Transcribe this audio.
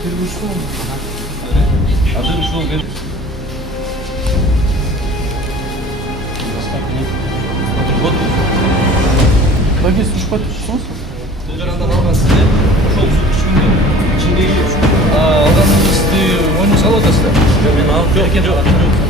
Тергөөчү болду. Азыр ушул Баги сушпай турсуңуз? жарандан алган сизде ошол суу ичкиндин ичиндеги алган исти мойнуңузга алып атасыздар. Мен алып жок.